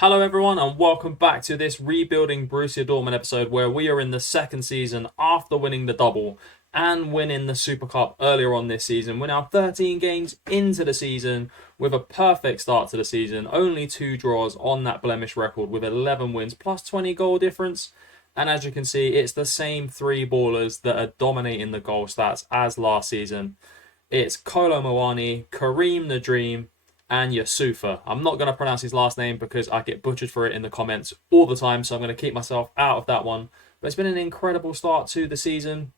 Hello everyone and welcome back to this Rebuilding Borussia Dortmund episode where we are in the second season after winning the double and winning the Super Cup earlier on this season. We're now 13 games into the season with a perfect start to the season. Only 2 draws on that blemish record with 11 wins plus 20 goal difference. And as you can see, it's the same 3 ballers that are dominating the goal stats as last season. It's Kolo Muani, Kareem the Dream, and Yusufa. I'm not going to pronounce his last name because I get butchered for it in the comments all the time, so I'm going to keep myself out of that one. But it's been an incredible start to the season.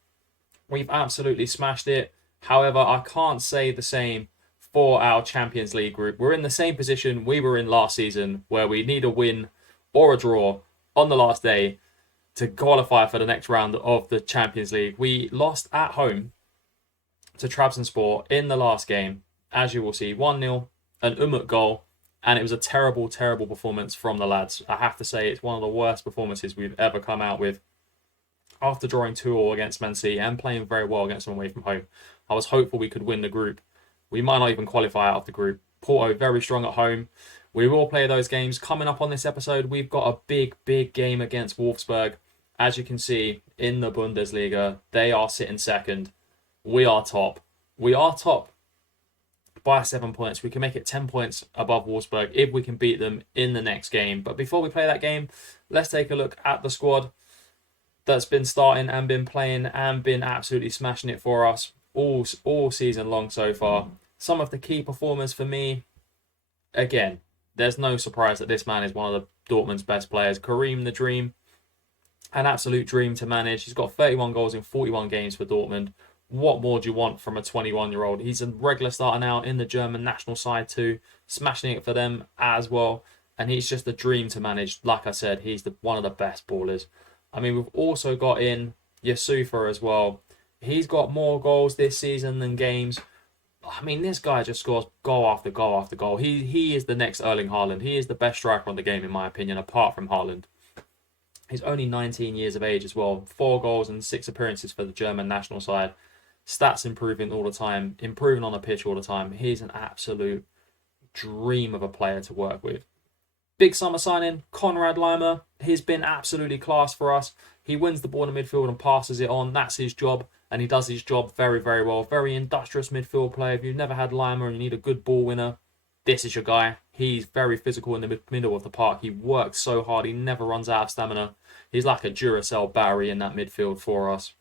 We've absolutely smashed it. However, I can't say the same for our Champions League group. We're in the same position we were in last season, where we need a win or a draw on the last day to qualify for the next round of the Champions League. We lost at home to Trabzonspor in the last game, as you will see, 1-0. An Umut goal, and it was a terrible, terrible performance from the lads. I have to say it's one of the worst performances we've ever come out with. After drawing 2-2 against Man City and playing very well against them away from home, I was hopeful we could win the group. We might not even qualify out of the group. Porto very strong at home. We will play those games. Coming up on this episode, we've got a big game against Wolfsburg. As you can see in the Bundesliga, they are sitting second. We are top. We are top by 7 points. We can make it 10 points above Wolfsburg if we can beat them in the next game. But before we play that game, let's take a look at the squad that's been starting and been playing and been absolutely smashing it for us all season long so far. Some of the key performers for me, again, there's no surprise that this man is one of the Dortmund's best players. Kareem the Dream, an absolute dream to manage. He's got 31 goals in 41 games for Dortmund. What more do you want from a 21-year-old? He's a regular starter now in the German national side too, smashing it for them as well. And he's just a dream to manage. Like I said, he's one of the best ballers. I mean, we've also got in Yusufa as well. He's got more goals this season than games. I mean, this guy just scores goal after goal after goal. He is the next Erling Haaland. He is the best striker on the game, in my opinion, apart from Haaland. He's only 19 years of age as well. 4 goals and 6 appearances for the German national side. Stats improving all the time, improving on the pitch all the time. He's an absolute dream of a player to work with. Big summer signing, Konrad Laimer. He's been absolutely class for us. He wins the ball in the midfield and passes it on. That's his job, and he does his job very, very well. Very industrious midfield player. If you've never had Laimer and you need a good ball winner, this is your guy. He's very physical in the middle of the park. He works so hard. He never runs out of stamina. He's like a Duracell battery in that midfield for us.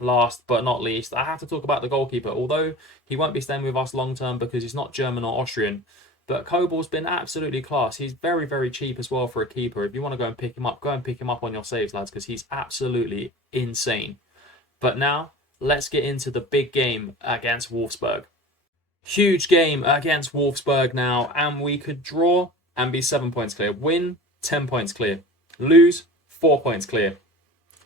Last but not least, I have to talk about the goalkeeper. Although he won't be staying with us long term because he's not German or Austrian, but Kobal's been absolutely class. He's very, very cheap as well for a keeper. If you want to go and pick him up, go and pick him up on your saves, lads, because he's absolutely insane. But now, let's get into the big game against Wolfsburg. Huge game against Wolfsburg now, and we could draw and be 7 points clear. Win, 10 points clear. Lose, 4 points clear.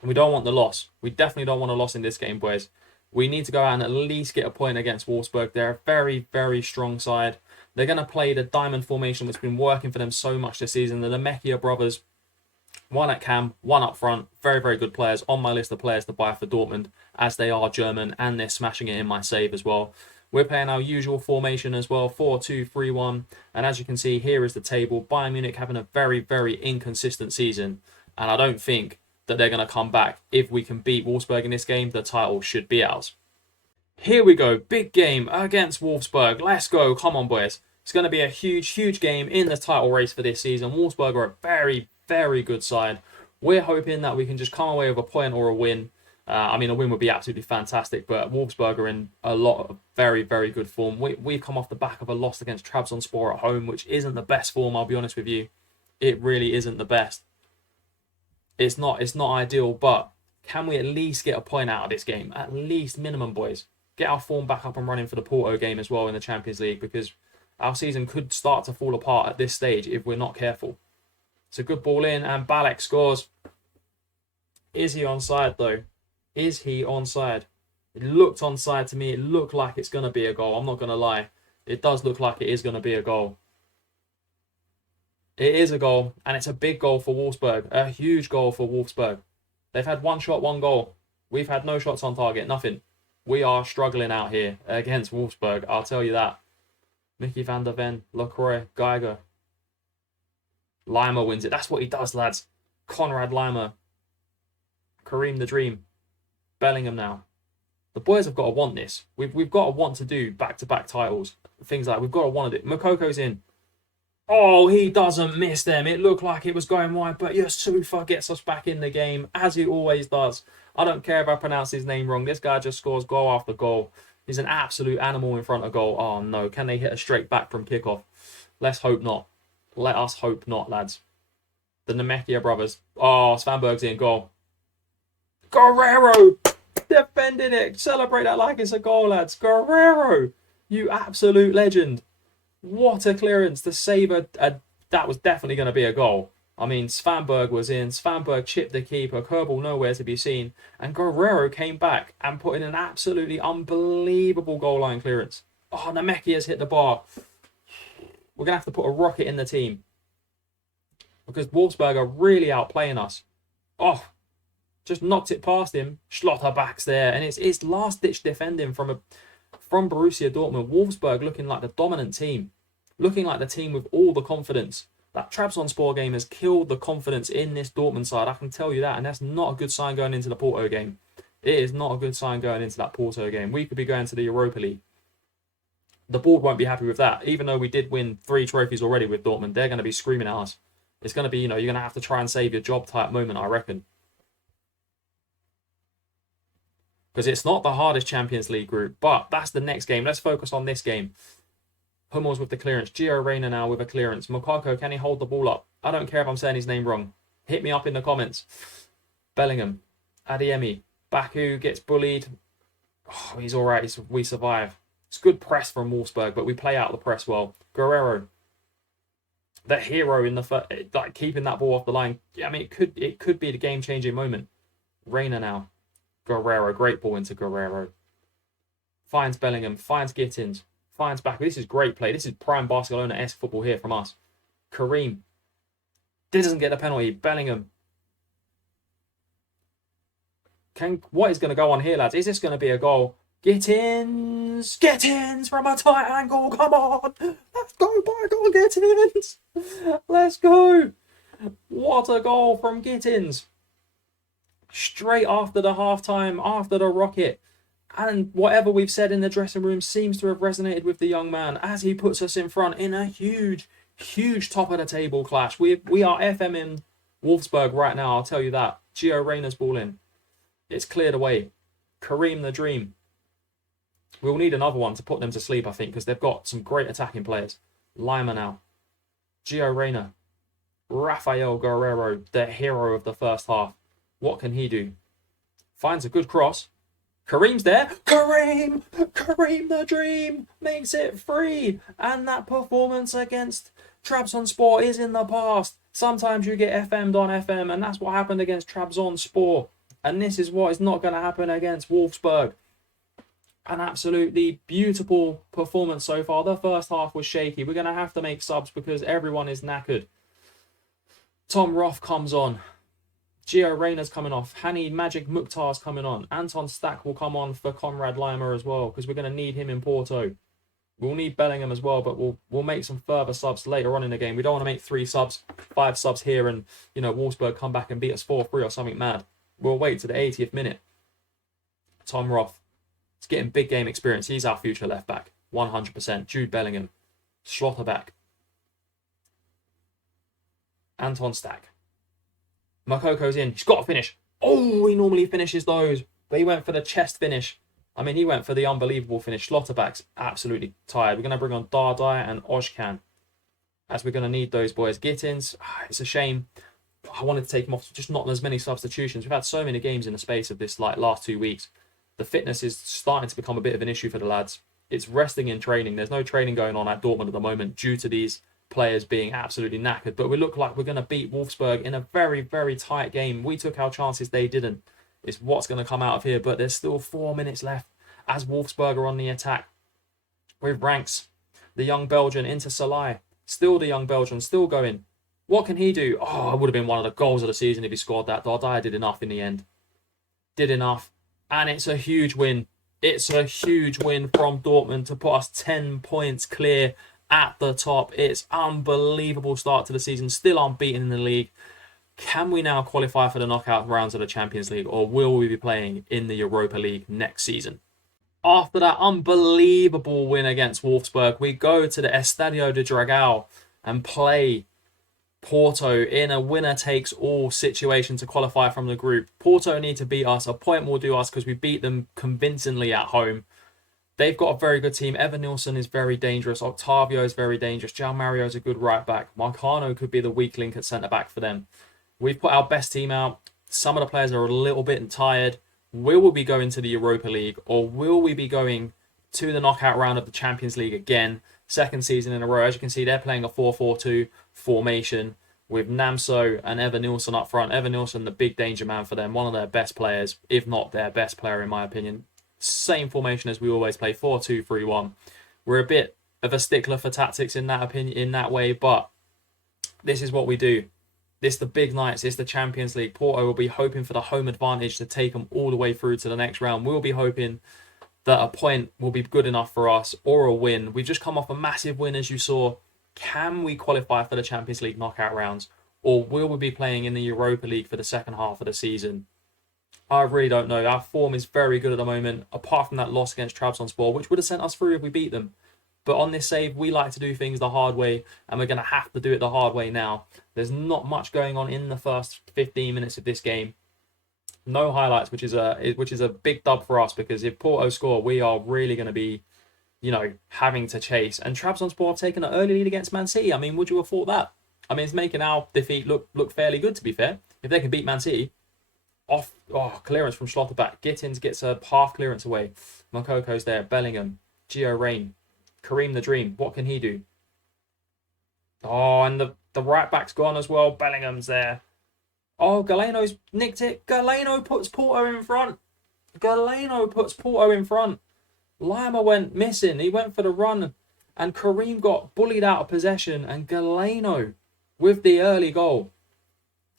We don't want the loss. We definitely don't want a loss in this game, boys. We need to go out and at least get a point against Wolfsburg. They're a very, very strong side. They're going to play the diamond formation that's been working for them so much this season. The Lemechia brothers, one at cam, one up front. Very, very good players on my list of players to buy for Dortmund, as they are German and they're smashing it in my save as well. We're playing our usual formation as well, 4-2-3-1. And as you can see, here is the table. Bayern Munich having a very, very inconsistent season. And I don't think that they're going to come back. If we can beat Wolfsburg in this game, the title should be ours. Here we go. Big game against Wolfsburg. Let's go. Come on, boys. It's going to be a huge, huge game in the title race for this season. Wolfsburg are a very, very good side. We're hoping that we can just come away with a point or a win. I mean, a win would be absolutely fantastic, but Wolfsburg are in a lot of very, very good form. We've come off the back of a loss against Trabzonspor at home, which isn't the best form, I'll be honest with you. It really isn't the best. It's not ideal, but can we at least get a point out of this game? At least minimum, boys. Get our form back up and running for the Porto game as well in the Champions League, because our season could start to fall apart at this stage if we're not careful. It's a good ball in, and Balek scores. Is he onside, though? Is he onside? It looked onside to me. It looked like it's going to be a goal. I'm not going to lie. It does look like it is going to be a goal. It is a goal, and it's a big goal for Wolfsburg. A huge goal for Wolfsburg. They've had one shot, one goal. We've had no shots on target, nothing. We are struggling out here against Wolfsburg, I'll tell you that. Mickey van der Ven, Lacroix, Geiger. Lima wins it. That's what he does, lads. Konrad Lima. Kareem the Dream. Bellingham now. The boys have got to want this. We've got to want to do back-to-back titles. Things like we've got to want to do. Mokoko's in. Oh, he doesn't miss them. It looked like it was going wide, but Yusufa gets us back in the game, as he always does. I don't care if I pronounce his name wrong. This guy just scores goal after goal. He's an absolute animal in front of goal. Oh, no. Can they hit a straight back from kickoff? Let's hope not. Let us hope not, lads. The Nemethia brothers. Oh, Svanberg's in goal. Guerrero! Defending it. Celebrate that like it's a goal, lads. Guerrero! You absolute legend. What a clearance to save that was definitely going to be a goal. I mean, Svanberg was in. Svanberg chipped the keeper. Kerbal nowhere to be seen. And Guerrero came back and put in an absolutely unbelievable goal line clearance. Oh, Nemekia's hit the bar. We're going to have to put a rocket in the team. Because Wolfsburg are really outplaying us. Oh, just knocked it past him. Schlotterback's there. And it's last-ditch defending from Borussia Dortmund. Wolfsburg looking like the dominant team. Looking like the team with all the confidence. That Trabzonspor game has killed the confidence in this Dortmund side. I can tell you that. And that's not a good sign going into the Porto game. It is not a good sign going into that Porto game. We could be going to the Europa League. The board won't be happy with that. Even though we did win 3 trophies already with Dortmund, they're going to be screaming at us. It's going to be, you're going to have to try and save your job type moment, I reckon. Because it's not the hardest Champions League group, but that's the next game. Let's focus on this game. Hummels with the clearance. Gio Reyna now with a clearance. Mokoko, can he hold the ball up? I don't care if I'm saying his name wrong. Hit me up in the comments. Bellingham. Adeyemi. Baku gets bullied. Oh, he's all right. We survive. It's good press from Wolfsburg, but we play out the press well. Guerrero. The hero in the like keeping that ball off the line. Yeah, I mean, it could be the game-changing moment. Reyna now. Guerrero. Great ball into Guerrero. Finds Bellingham. Finds Gittins. Finds Baku. This is great play. This is prime Barcelona-esque football here from us. Kareem. Doesn't get the penalty. Bellingham. What is going to go on here, lads? Is this going to be a goal? Gittins! Gittins from a tight angle! Come on! Let's go, by God, Gittins! Let's go! What a goal from Gittins! Straight after the half-time, after the rocket. And whatever we've said in the dressing room seems to have resonated with the young man as he puts us in front in a huge, huge top-of-the-table clash. We are FM in Wolfsburg right now, I'll tell you that. Gio Reyna's ball in. It's cleared away. Kareem the Dream. We'll need another one to put them to sleep, I think, because they've got some great attacking players. Lima now. Gio Reyna. Rafael Guerrero, the hero of the first half. What can he do? Finds a good cross. Kareem's there. Kareem the Dream makes it 3. And that performance against Trabzonspor is in the past. Sometimes you get FM'd on FM, and that's what happened against Trabzonspor. And this is what is not going to happen against Wolfsburg. An absolutely beautiful performance so far. The first half was shaky. We're going to have to make subs because everyone is knackered. Tom Roth comes on. Gio Reyna's coming off. Hani Magic Mukhtar's coming on. Anton Stack will come on for Konrad Lima as well because we're going to need him in Porto. We'll need Bellingham as well, but we'll make some further subs later on in the game. We don't want to make 3 subs, 5 subs here and, Wolfsburg come back and beat us 4-3 or something mad. We'll wait to the 80th minute. Tom Roth. He's getting big game experience. He's our future left back. 100%. Jude Bellingham. Schlotterback. Anton Stack. Mokoko's in. He's got to finish. Oh, he normally finishes those. But he went for the chest finish. I mean, he went for the unbelievable finish. Schlotterback's absolutely tired. We're going to bring on Dardai and Ozcan. As we're going to need those boys. Gittins. It's a shame. I wanted to take him off. Just not as many substitutions. We've had so many games in the space of this last 2 weeks. The fitness is starting to become a bit of an issue for the lads. It's resting in training. There's no training going on at Dortmund at the moment due to these players being absolutely knackered. But we look like we're going to beat Wolfsburg in a very, very tight game. We took our chances. They didn't. It's what's going to come out of here. But there's still 4 minutes left as Wolfsburg are on the attack. With Ranks, the young Belgian into Salai. Still the young Belgian, still going. What can he do? Oh, it would have been one of the goals of the season if he scored that. Dardai did enough in the end. Did enough. And it's a huge win. It's a huge win from Dortmund to put us 10 points clear at the top. It's unbelievable start to the season, still unbeaten in the league. Can we now qualify for the knockout rounds of the Champions League, or will we be playing in the Europa League next season? After that unbelievable win against Wolfsburg, we go to the Estadio de Dragão and play Porto in a winner-takes-all situation to qualify from the group. Porto need to beat us. A point will do us because we beat them convincingly at home. They've got a very good team. Evan Nilsson is very dangerous. Octavio is very dangerous. João Mario is a good right-back. Marcano could be the weak link at centre-back for them. We've put our best team out. Some of the players are a little bit tired. Will we be going to the Europa League, or will we be going to the knockout round of the Champions League again? Second season in a row. As you can see, they're playing a 4-4-2 formation with Namso and Evan Nilsson up front. Evan Nilsson, the big danger man for them. One of their best players, if not their best player in my opinion. Same formation as we always play, 4-2-3-1. We're a bit of a stickler for tactics in that way, but this is what we do. This the big nights. It's the Champions League. Porto will be hoping for the home advantage to take them all the way through to the next round. We'll be hoping that a point will be good enough for us, or a win. We've just come off a massive win, as you saw. Can we qualify for the Champions League knockout rounds, or will we be playing in the Europa League for the second half of the season? I really don't know. Our form is very good at the moment, apart from that loss against Trabzonspor, which would have sent us through if we beat them. But on this save, we like to do things the hard way, and we're going to have to do it the hard way now. There's not much going on in the first 15 minutes of this game. No highlights, which is a big dub for us, because if Porto score, we are really going to be, having to chase. And Trabzonspor have taken an early lead against Man City. I mean, would you have thought that? I mean, it's making our defeat look fairly good, to be fair. If they can beat Man City, clearance from Schlotterbeck. Gittins gets a half clearance away. Mokoko's there. Bellingham. Gio Reyna. Kareem the Dream. What can he do? Oh, and the right back's gone as well. Bellingham's there. Oh, Galeno's nicked it. Galeno puts Porto in front. Lima went missing. He went for the run, and Kareem got bullied out of possession, and Galeno with the early goal.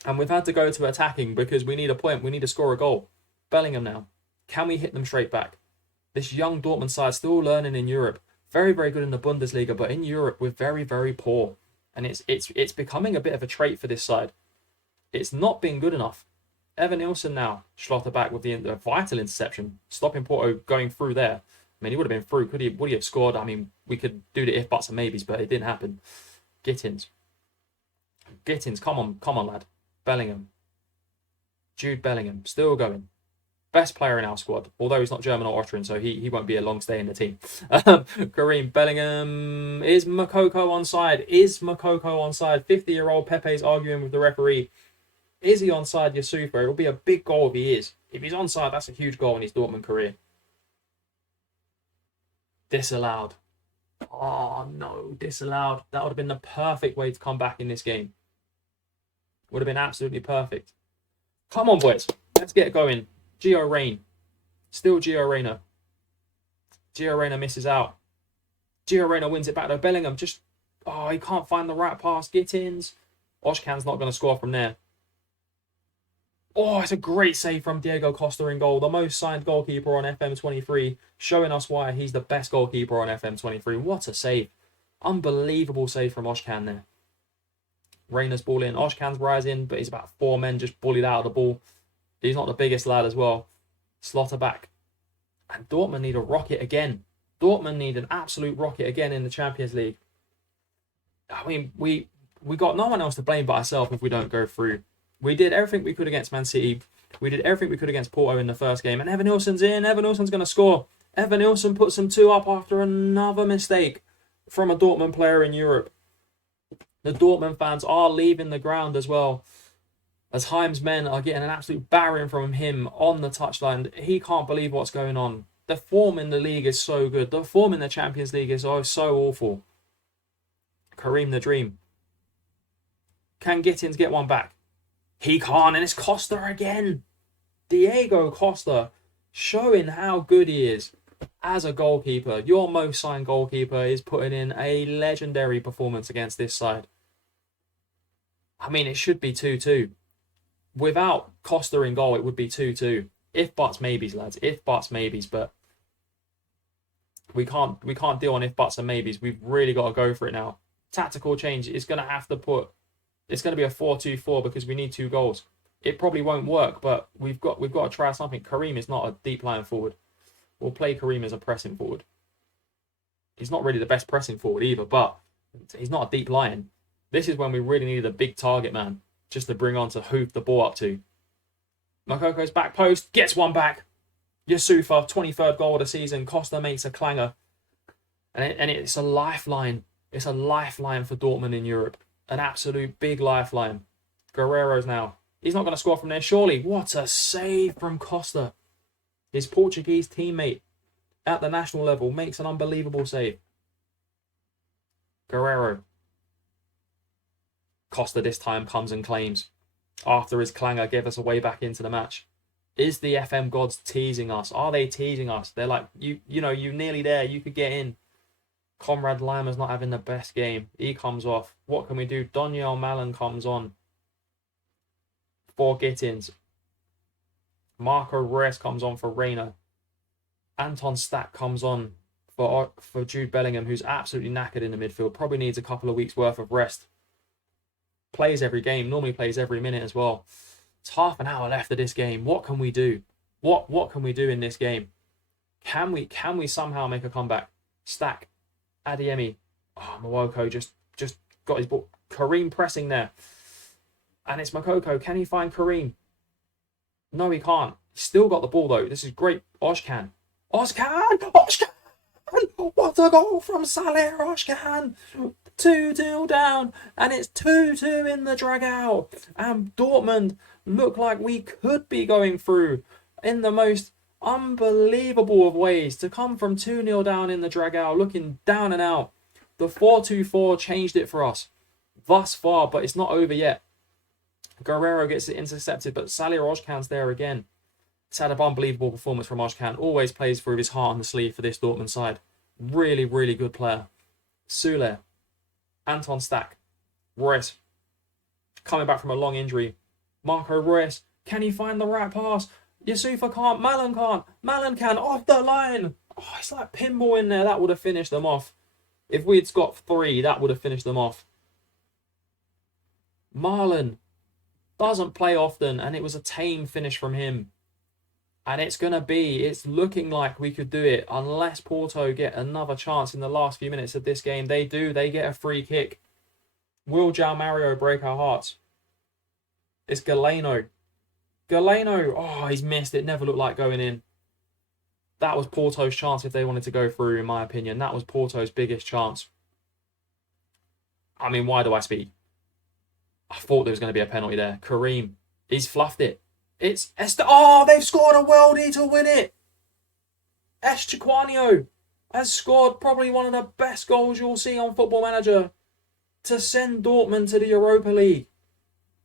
And we've had to go to attacking because we need a point. We need to score a goal. Bellingham now. Can we hit them straight back? This young Dortmund side still learning in Europe. Very, very good in the Bundesliga, but in Europe we're very, very poor. And it's becoming a bit of a trait for this side. It's not been good enough. Evan Nilsson now. Schlotterbeck with the vital interception, stopping Porto going through there. I mean, he would have been through. Would he have scored? I mean, we could do the if, buts, and maybes, but it didn't happen. Gittins, come on, lad. Bellingham. Jude Bellingham, still going. Best player in our squad, although he's not German or Austrian, so he won't be a long stay in the team. Kareem Bellingham. Is Moukoko onside? 50-year-old Pepe's arguing with the referee. Is he onside, Yusufa? It'll be a big goal if he is. If he's onside, that's a huge goal in his Dortmund career. Disallowed. Oh, no, disallowed. That would have been the perfect way to come back in this game. Would have been absolutely perfect. Come on, boys. Let's get going. Gio Reyna. Still Gio Reyna. Gio Reyna misses out. Gio Reyna wins it back to Bellingham. He can't find the right pass. Gittins. Oshkan's not going to score from there. Oh, it's a great save from Diego Costa in goal. The most signed goalkeeper on FM23. Showing us why he's the best goalkeeper on FM23. What a save. Unbelievable save from Oshkan there. Reyna's ball in. Oshkan's rising, but he's about 4 men just bullied out of the ball. He's not the biggest lad as well. Schlotterbeck. And Dortmund need a rocket again. Dortmund need an absolute rocket again in the Champions League. I mean, we got no one else to blame but ourselves if we don't go through. We did everything we could against Man City. We did everything we could against Porto in the first game. And Evan Nilsson's in. Evan Nilsson's going to score. Evan Nilsson puts them 2 up after another mistake from a Dortmund player in Europe. The Dortmund fans are leaving the ground as well, as Heim's men are getting an absolute barring from him on the touchline. He can't believe what's going on. The form in the league is so good. The form in the Champions League is so awful. Kareem the Dream. Can Gittins get one back? He can't, and it's Costa again. Diego Costa, showing how good he is as a goalkeeper. Your most signed goalkeeper is putting in a legendary performance against this side. I mean, it should be 2-2. Without Costa in goal, it would be 2-2. If, buts, maybes, lads. If, buts, maybes. But We can't deal on if buts and maybes. We've really got to go for it now. Tactical change. It's going to have to put. It's going to be a 4-2-4 because we need 2 goals. It probably won't work, but we've got to try something. Kareem is not a deep lying forward. We'll play Kareem as a pressing forward. He's not really the best pressing forward either, but he's not a deep lying. This is when we really needed a big target man just to bring on to hoof the ball up to. Mokoko's back post, gets one back. Yusufa, 23rd goal of the season. Costa makes a clanger. And it's a lifeline. It's a lifeline for Dortmund in Europe. An absolute big lifeline. Guerrero's now. He's not going to score from there, surely. What a save from Costa. His Portuguese teammate at the national level makes an unbelievable save. Guerrero. Costa this time comes and claims. After his clanger gave us a way back into the match. Is the FM gods teasing us? Are they teasing us? They're like, you know, you're nearly there. You could get in. Conrad Limer's not having the best game. He comes off. What can we do? Daniel Malin comes on. 4 get-ins. Marco Reus comes on for Reina. Anton Stack comes on for Jude Bellingham, who's absolutely knackered in the midfield. Probably needs a couple of weeks' worth of rest. Plays every game. Normally plays every minute as well. It's half an hour left of this game. What can we do? What can we do in this game? Can we somehow make a comeback? Stack. Adeyemi. Oh, Mwoko just got his ball. Kareem pressing there. And it's Moukoko. Can he find Kareem? No, he can't. He's still got the ball, though. This is great. Özcan. Özcan! What a goal from Salih Özcan! 2-2 down. And it's 2-2 in the drag-out. And Dortmund look like we could be going through in the most unbelievable of ways to come from 2-0 down in the drag-out, looking down and out. The 4-2-4 changed it for us thus far, but it's not over yet. Guerrero gets it intercepted, but Salih Özcan's there again. It's had an unbelievable performance from Özcan. Always plays through his heart on the sleeve for this Dortmund side. Really, really good player. Sule. Anton Stack. Reus. Coming back from a long injury. Marco Reus. Can he find the right pass? Yusufa can't. Malin can't. Malin can. Off the line. Oh, it's like pinball in there. That would have finished them off. If we'd got 3, that would have finished them off. Marlon doesn't play often, and it was a tame finish from him. And it's looking like we could do it unless Porto get another chance in the last few minutes of this game. They do. They get a free kick. Will João Mario break our hearts? It's Galeno. Oh, he's missed. It never looked like going in. That was Porto's chance if they wanted to go through, in my opinion. That was Porto's biggest chance. I mean, why do I speak? I thought there was going to be a penalty there. Kareem, he's fluffed it. It's Esther. Oh, they've scored a worldie to win it. Echequanio has scored probably one of the best goals you'll see on Football Manager to send Dortmund to the Europa League.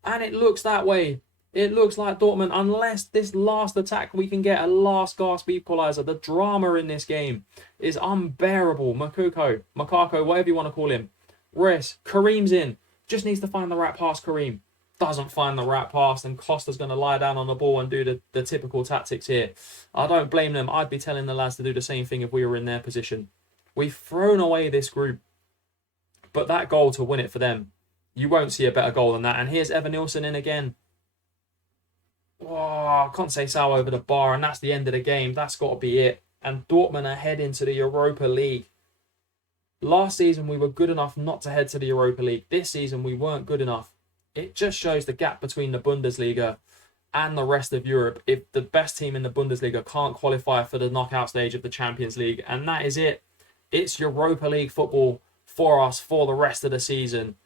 And it looks that way. It looks like Dortmund, unless this last attack we can get a last gasp equaliser. The drama in this game is unbearable. Moukoko, whatever you want to call him. Reus, Kareem's in. Just needs to find the right pass, Kareem. Doesn't find the right pass, and Costa's going to lie down on the ball and do the typical tactics here. I don't blame them. I'd be telling the lads to do the same thing if we were in their position. We've thrown away this group. But that goal to win it for them, you won't see a better goal than that. And here's Evan Nilsson in again. Oh, Conceição over the bar, and that's the end of the game. That's got to be it. And Dortmund are heading to the Europa League. Last season, we were good enough not to head to the Europa League. This season, we weren't good enough. It just shows the gap between the Bundesliga and the rest of Europe. If the best team in the Bundesliga can't qualify for the knockout stage of the Champions League, and that is it. It's Europa League football for us for the rest of the season.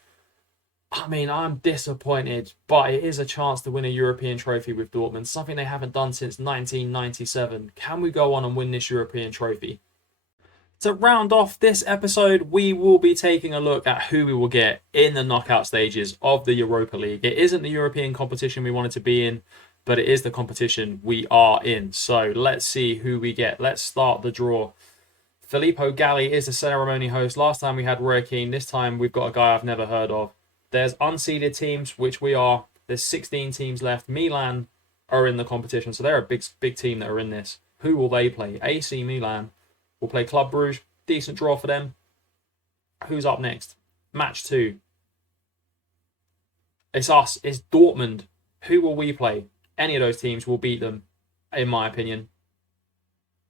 I mean, I'm disappointed, but it is a chance to win a European trophy with Dortmund, something they haven't done since 1997. Can we go on and win this European trophy? To round off this episode, we will be taking a look at who we will get in the knockout stages of the Europa League. It isn't the European competition we wanted to be in, but it is the competition we are in. So let's see who we get. Let's start the draw. Filippo Galli is the ceremony host. Last time we had Roy Keane. This time we've got a guy I've never heard of. There's unseeded teams, which we are. There's 16 teams left. Milan are in the competition, so they're a big team that are in this. Who will they play? AC Milan will play Club Brugge. Decent draw for them. Who's up next? Match 2. It's us. It's Dortmund. Who will we play? Any of those teams will beat them, in my opinion.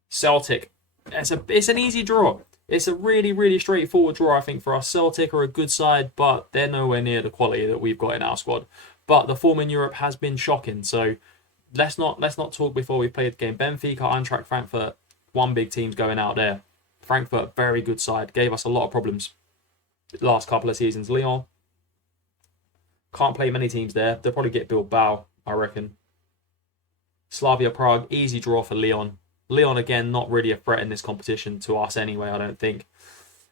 Celtic. It's an easy draw. It's a really, really straightforward draw, I think, for us. Celtic are a good side, but they're nowhere near the quality that we've got in our squad. But the form in Europe has been shocking, so let's not talk before we play the game. Benfica, Eintracht Frankfurt, one big team's going out there. Frankfurt, very good side, gave us a lot of problems the last couple of seasons. Lyon, can't play many teams there. They'll probably get Bilbao, I reckon. Slavia Prague, easy draw for Lyon. Lyon, again, not really a threat in this competition to us anyway, I don't think.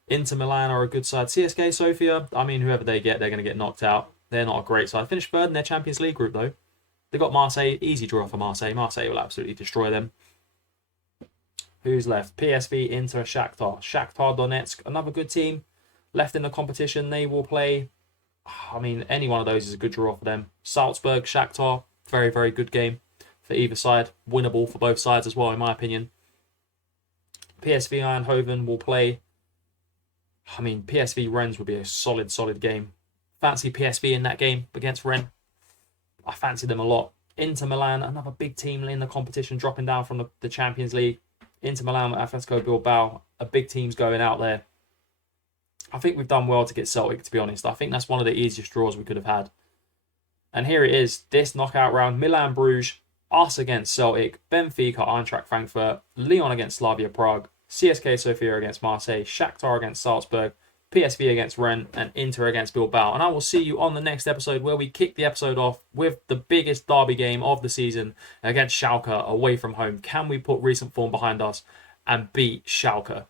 Inter Milan are a good side. CSK Sofia, I mean, whoever they get, they're going to get knocked out. They're not a great side. Finished third in their Champions League group, though. They got Marseille, easy draw for Marseille. Marseille will absolutely destroy them. Who's left? PSV, Inter, Shakhtar. Shakhtar Donetsk, another good team. Left in the competition, they will play... I mean, any one of those is a good draw for them. Salzburg, Shakhtar, very, very good game for either side. Winnable for both sides as well, in my opinion. PSV Eindhoven will play... I mean, PSV Rennes would be a solid, solid game. Fancy PSV in that game against Rennes. I fancy them a lot. Inter Milan, another big team in the competition, dropping down from the Champions League. Inter Milan with Atletico Bilbao, a big team's going out there. I think we've done well to get Celtic, to be honest. I think that's one of the easiest draws we could have had. And here it is, this knockout round. Milan Bruges, us against Celtic, Benfica, Eintracht Frankfurt, Lyon against Slavia Prague, CSK Sofia against Marseille, Shakhtar against Salzburg, PSV against Rennes, and Inter against Bilbao. And I will see you on the next episode where we kick the episode off with the biggest derby game of the season against Schalke away from home. Can we put recent form behind us and beat Schalke?